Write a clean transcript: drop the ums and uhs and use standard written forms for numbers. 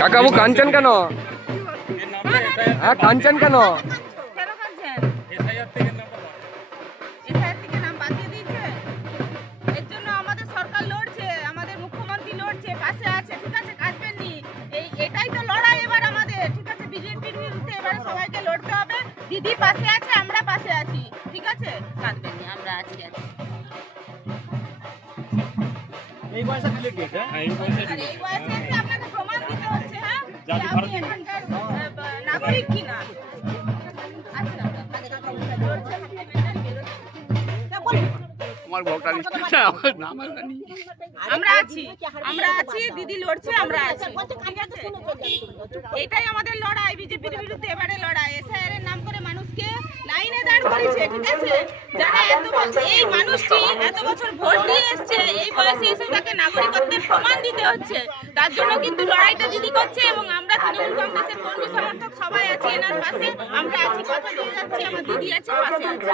কাকাবু কাঞ্চন কেন? হ্যাঁ কাঞ্চন কেন? কেন কাঁদছেন? এসআইআর থেকে নাম বাদ দিয়ে দিয়েছে। এর জন্য আমাদের সরকার লড়ছে, আমাদের মুখ্যমন্ত্রী লড়ছে, পাশে আছে, ঠিক আছে, কাঁদবেন নি। এটাই তো লড়াই এবার আমাদের, ঠিক আছে, বিজেপির বিরুদ্ধে এবারে সবাইকে লড়তে হবে। দিদি পাশে আছে, আমরা পাশে আছি, ঠিক আছে, কাঁদবেন নি, আমরা আছি। এই বয়সে দিলে কি এটা? আর এই বয়সে এসে আপনাকে প্রমাণ দিতে হচ্ছে, হ্যাঁ, যে আপনি এখানকার নাগরিক কিনা। আচ্ছা, আমরা আছি, দিদি লড়ছে, আমরা আছি, ঠিক আছে। এটাই আমাদের লড়াই, বিজেপির বিরুদ্ধে এবারে লড়াই। এসআইআর এর নাম করে মানুষকে লাইনে দাঁড় করেছে, ঠিক আছে। যারা এই মানুষটি এত বছর ভোট দিয়ে এসছে, এই বয়সে এসে তাকে নাগরিকত্বের প্রমাণ দিতে হচ্ছে। তার জন্য কিন্তু লড়াইটা দিদি করছে এবং আমরা তৃণমূল কংগ্রেসের কর্মী সমর্থক সবাই আছি এনার পাশে। আমরা আছি, কথা দিয়ে যাচ্ছি, আমার দিদি আছে, পাশে আছে।